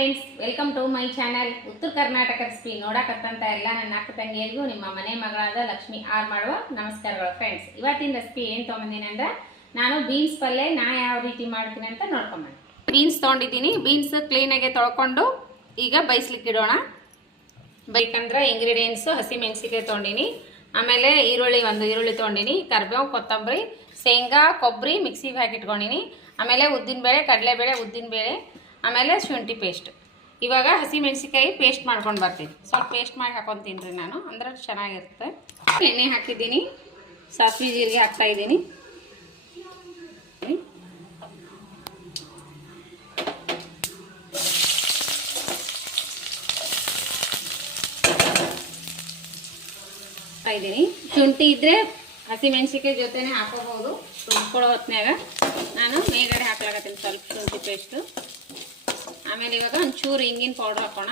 Friends, welcome to my channel. Uttara Karnataka recipe ನೋಡಕತ್ತಂತ ಎಲ್ಲ ನನ್ನ ಅಕ್ಕ ತಂಗಿಯರಿಗೂ ನಿಮ್ಮ ಮನೆ ಮಗಳಾದ ಲಕ್ಷ್ಮಿ ಆರ್ ಮಾಡುವ ನಮಸ್ಕಾರಗಳು. ಫ್ರೆಂಡ್ಸ್, ಇವತ್ತಿನ ರೆಸಿಪಿ ಏನು ತೊಗೊಂಡಿದ್ದೀನಿ ಅಂದ್ರೆ ನಾನು ಬೀನ್ಸ್ ಪಲ್ಯ ಯಾವ ರೀತಿ ಮಾಡ್ತೀನಿ ಅಂತ ನೋಡ್ಕೊಂಬಂದು. ಬೀನ್ಸ್ ತೊಗೊಂಡಿದ್ದೀನಿ. ಬೀನ್ಸ್ ಕ್ಲೀನಾಗಿ ತೊಳ್ಕೊಂಡು ಈಗ ಬೇಯಿಸ್ಲಿಕ್ಕೆ ಇಡೋಣ. ಬೇಕಂದ್ರೆ ಇಂಗ್ರೀಡಿಯೆಂಟ್ಸು ಹಸಿ ಮೆಣಸಿಕಾಯಿ ತೊಗೊಂಡಿನಿ, ಆಮೇಲೆ ಒಂದು ಈರುಳ್ಳಿ ತೊಗೊಂಡಿನಿ, ಕರಿಬೇವು, ಕೊತ್ತಂಬರಿ, ಶೇಂಗಾ, ಕೊಬ್ಬರಿ ಮಿಕ್ಸಿಗೆ ಹಾಕಿ ಇಟ್ಕೊಂಡಿನಿ, ಆಮೇಲೆ ಉದ್ದಿನಬೇಳೆ, ಕಡಲೆಬೇಳೆ, ಉದ್ದಿನಬೇಳೆ, ಆಮೇಲೆ ಶುಂಠಿ ಪೇಸ್ಟ್. ಇವಾಗ ಹಸಿ ಮೆಣಸಿಕಾಯಿ ಪೇಸ್ಟ್ ಮಾಡ್ಕೊಂಡು ಬರ್ತೀನಿ. ಸ್ವಲ್ಪ ಪೇಸ್ಟ್ ಮಾಡಿ ಹಾಕೊತೀನಿ ರೀ ನಾನು, ಅಂದ್ರೆ ಚೆನ್ನಾಗಿರುತ್ತೆ. ಎಣ್ಣೆ ಹಾಕಿದ್ದೀನಿ, ಸಾಸಿವೆ ಜೀರಿಗೆ ಹಾಕ್ತಾ ಇದ್ದೀನಿ. ಶುಂಠಿ ಇದ್ರೆ ಹಸಿ ಮೆಣಸಿಕಾಯಿ ಜೊತೆನೆ ಹಾಕೋಬಹುದು. ರುಬ್ಕೊಳ್ಳೋ ಹೊತ್ನ್ಯಾಗ ನಾನು ಮೇಲ್ಗಡೆ ಹಾಕ್ಲಾಕತ್ತೀನಿ ಸ್ವಲ್ಪ ಶುಂಠಿ ಪೇಸ್ಟು. ಆಮೇಲೆ ಇವಾಗ ಒಂಚೂರು ಹಿಂಗಿನ ಪೌಡರ್ ಹಾಕೋಣ.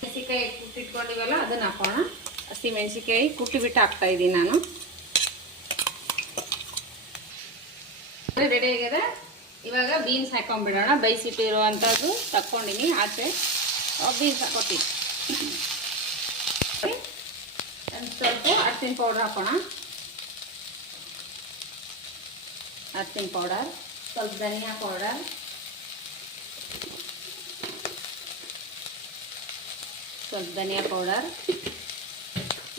ಮೆಣಸಿಕಾಯಿ ಕುಟ್ಟಿಟ್ಕೊಂಡಿವಲ್ಲ ಅದನ್ನ ಹಾಕೋಣ. ಹಸಿ ಮೆಣಸಿಕಾಯಿ ಕುಟ್ಟಿ ಬಿಟ್ಟು ಹಾಕ್ತಾ ಇದ್ದೀನಿ ನಾನು. ರೆಡಿ ಆಗ್ಯದ. ಇವಾಗ ಬೀನ್ಸ್ ಹಾಕೊಂಡ್ಬಿಡೋಣ. ಬೇಯಿಸಿಟ್ಟಿರುವಂಥದ್ದು ತಕ್ಕೊಂಡಿನಿ ಆಚೆ. ಬೀನ್ಸ್ ಹಾಕೋತೀನಿ. ಒಂದು ಸ್ವಲ್ಪ ಅರಿಶಿನ ಪೌಡರ್ ಹಾಕೋಣ. ಅರಿಶಿನ ಪೌಡರ್, ಸ್ವಲ್ಪ ಧನಿಯಾ ಪೌಡರ್, ಸ್ವಲ್ಪ ಧನಿಯಾ ಪೌಡರ್,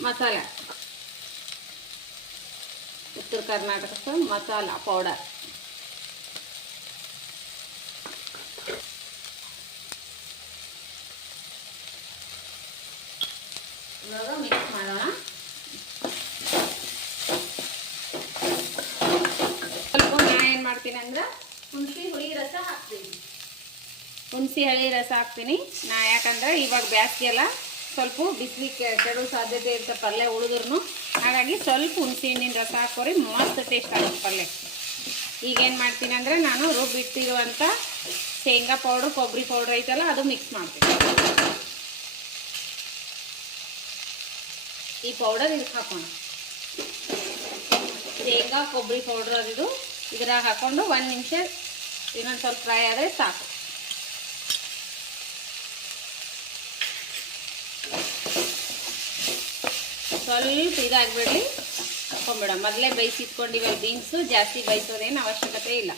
ಮಸಾಲ, ಉತ್ತರ ಕರ್ನಾಟಕದ ಮಸಾಲ ಪೌಡರ್. ಇವಾಗ ಮಿಕ್ಸ್ ಮಾಡೋಣ. ಸ್ವಲ್ಪ ನಾನು ಏನು ಮಾಡ್ತೀನಿ ಅಂದ್ರೆ ಹುಣಸಿ ಹುಳಿ ರಸ ಹಾಕ್ತೀನಿ. ಹುಣಸಿ ಹುಳಿ ರಸ ಹಾಕ್ತೀನಿ ನಾ, ಯಾಕಂದ್ರೆ ಇವಾಗ ಬ್ಯಾಸಿಗೆಲ್ಲ ಸ್ವಲ್ಪ ಬಿಸಿಲಿಕ್ಕೆ ಕೆಡೋ ಸಾಧ್ಯತೆ ಇರುತ್ತೆ ಪಲ್ಯ ಉಳಿದ್ರೂ. ಹಾಗಾಗಿ ಸ್ವಲ್ಪ ಹುಣಸಿ ಹಣ್ಣಿನ ರಸ ಹಾಕೋರಿ, ಮಸ್ತ್ ಟೇಸ್ಟ್ ಆಗುತ್ತೆ ಪಲ್ಯ. ಈಗೇನು ಮಾಡ್ತೀನಿ ಅಂದರೆ ನಾನು ರುಬ್ಬಿಟ್ಟಿರುವಂಥ ಶೇಂಗಾ ಪೌಡ್ರ್, ಕೊಬ್ಬರಿ ಪೌಡ್ರ್ ಐತಲ್ಲ ಅದು ಮಿಕ್ಸ್ ಮಾಡ್ತೀನಿ. ಈ ಪೌಡರ್ ಇದಕ್ಕೆ ಹಾಕೋಣ. ಶೇಂಗಾ ಕೊಬ್ಬರಿ ಪೌಡ್ರ್ ಅದು ಇದ್ರಾಗ ಹಾಕೊಂಡು 1 ನಿಮಿಷ ಇನ್ನೊಂದು ಸ್ವಲ್ಪ ಫ್ರೈ ಆದರೆ ಸಾಕು. ಸ್ವಲ್ಪ ಇದಾಗಬೇಡಿ, ಹಾಕೊಂಡ್ಬಿಡ. ಮೊದಲೇ ಬೇಯಿಸಿಟ್ಕೊಂಡಿವ ಬೀನ್ಸು, ಜಾಸ್ತಿ ಬೇಯಿಸೋದೇನು ಅವಶ್ಯಕತೆ ಇಲ್ಲ.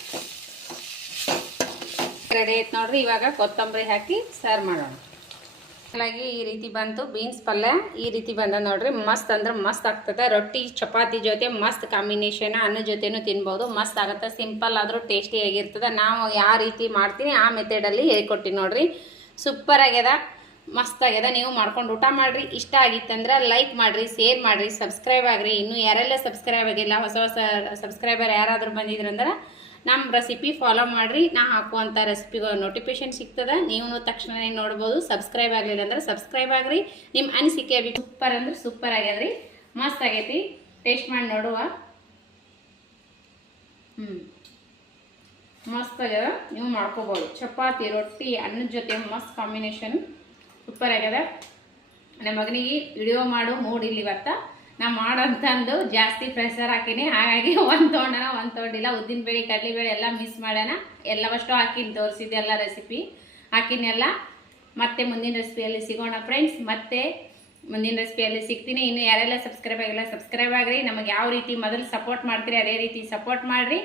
ರೆಡಿ ಆಯ್ತು ನೋಡ್ರಿ. ಇವಾಗ ಕೊತ್ತಂಬರಿ ಹಾಕಿ ಸರ್ವ್ ಮಾಡೋಣ. ಹಾಗಾಗಿ ಈ ರೀತಿ ಬಂತು ಬೀನ್ಸ್ ಪಲ್ಯ. ಈ ರೀತಿ ಬಂದ ನೋಡ್ರಿ, ಮಸ್ತ್ ಅಂದ್ರೆ ಮಸ್ತ್ ಆಗ್ತದೆ. ರೊಟ್ಟಿ ಚಪಾತಿ ಜೊತೆ ಮಸ್ತ್ ಕಾಂಬಿನೇಷನ್, ಅನ್ನ ಜೊತೆನೂ ತಿನ್ಬೋದು. ಮಸ್ತ್ ಆಗುತ್ತೆ. ಸಿಂಪಲ್ ಆದರೂ ಟೇಸ್ಟಿ ಆಗಿರ್ತದೆ. ನಾವು ಯಾವ ರೀತಿ ಮಾಡ್ತೀನಿ ಆ ಮೆಥಡಲ್ಲಿ ಹೇಳ್ಕೊಡ್ತೀನಿ ನೋಡ್ರಿ. ಸೂಪರ್ ಆಗ್ಯದ, ಮಸ್ತ್ ಆಗ್ಯದ. ನೀವು ಮಾಡ್ಕೊಂಡು ಊಟ ಮಾಡಿರಿ. ಇಷ್ಟ ಆಗಿತ್ತಂದ್ರೆ ಲೈಕ್ ಮಾಡಿರಿ, ಶೇರ್ ಮಾಡಿರಿ, ಸಬ್ಸ್ಕ್ರೈಬ್ ಆಗಿರಿ. ಇನ್ನೂ ಯಾರೆಲ್ಲ ಸಬ್ಸ್ಕ್ರೈಬ್ ಆಗಿಲ್ಲ, ಹೊಸ ಸಬ್ಸ್ಕ್ರೈಬರ್ ಯಾರಾದರೂ ಬಂದಿದ್ರಂದ್ರೆ ನಮ್ಮ ರೆಸಿಪಿ ಫಾಲೋ ಮಾಡಿರಿ. ನಾ ಹಾಕುವಂಥ ರೆಸಿಪಿಗಳು ನೋಟಿಫಿಕೇಶನ್ ಸಿಗ್ತದೆ, ನೀವು ತಕ್ಷಣವೇ ನೋಡ್ಬೋದು. ಸಬ್ಸ್ಕ್ರೈಬ್ ಆಗಲಿಲ್ಲ ಅಂದ್ರೆ ಸಬ್ಸ್ಕ್ರೈಬ್ ಆಗಿರಿ. ನಿಮ್ಮ ಅನಿಸಿಕೆ ಸೂಪರ್ ಅಂದ್ರೆ ಸೂಪರ್ ಆಗ್ಯದ್ರಿ, ಮಸ್ತ್ ಆಗೈತಿ. ಟೇಸ್ಟ್ ಮಾಡಿ ನೋಡುವ. ಮಸ್ತ್ ಆಗ್ಯದ. ನೀವು ಮಾಡ್ಕೋಬೋದು. ಚಪಾತಿ, ರೊಟ್ಟಿ, ಅನ್ನದ ಜೊತೆ ಮಸ್ತ್ ಕಾಂಬಿನೇಷನ್ ಸೂಪರ್ ಆಗ್ಯದ. ನಮ್ಮ ಮಗನಿಗೆ ವಿಡಿಯೋ ಮಾಡು ಮೂಡಿಲ್ಲ ಇವತ್ತ. ನಾ ಮಾಡೋಂತಂದು ಜಾಸ್ತಿ ಪ್ರೆಷರ್ ಹಾಕಿನಿ, ಹಾಗಾಗಿ ಒಂದು ತೊಗೊಂಡಿಲ್ಲ. ಉದ್ದಿನಬೇಳೆ, ಕಡಲೆಬೇಳೆ ಎಲ್ಲ ಮಿಸ್ ಮಾಡೋಣ. ಎಲ್ಲವಷ್ಟು ಹಾಕಿನಿ, ತೋರಿಸಿದ್ದೆ ಎಲ್ಲ ರೆಸಿಪಿ ಹಾಕಿನೆಲ್ಲ. ಮತ್ತೆ ಮುಂದಿನ ರೆಸಿಪಿಯಲ್ಲಿ ಸಿಗೋಣ ಫ್ರೆಂಡ್ಸ್. ಮತ್ತೆ ಮುಂದಿನ ರೆಸಿಪಿಯಲ್ಲಿ ಸಿಗ್ತೀನಿ. ಇನ್ನು ಯಾರೆಲ್ಲ ಸಬ್ಸ್ಕ್ರೈಬ್ ಆಗಿಲ್ಲ ಸಬ್ಸ್ಕ್ರೈಬ್ ಆಗಿರಿ. ನಮಗೆ ಯಾವ ರೀತಿ ಮೊದಲು ಸಪೋರ್ಟ್ ಮಾಡ್ತೀರಿ ಅದೇ ರೀತಿ ಸಪೋರ್ಟ್ ಮಾಡಿರಿ.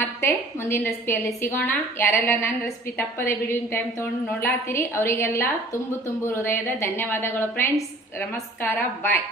ಮತ್ತೆ ಮುಂದಿನ ರೆಸಿಪಿಯಲ್ಲಿ ಸಿಗೋಣ. ಯಾರೆಲ್ಲ ನನ್ನ ರೆಸಿಪಿ ತಪ್ಪದೆ ಬಿಡುವಿನ ಟೈಮ್ ತೊಗೊಂಡು ನೋಡ್ಲಾತ್ತೀರಿ ಅವರಿಗೆಲ್ಲ ತುಂಬು ಹೃದಯದ ಧನ್ಯವಾದಗಳು ಫ್ರೆಂಡ್ಸ್. ನಮಸ್ಕಾರ, ಬಾಯ್.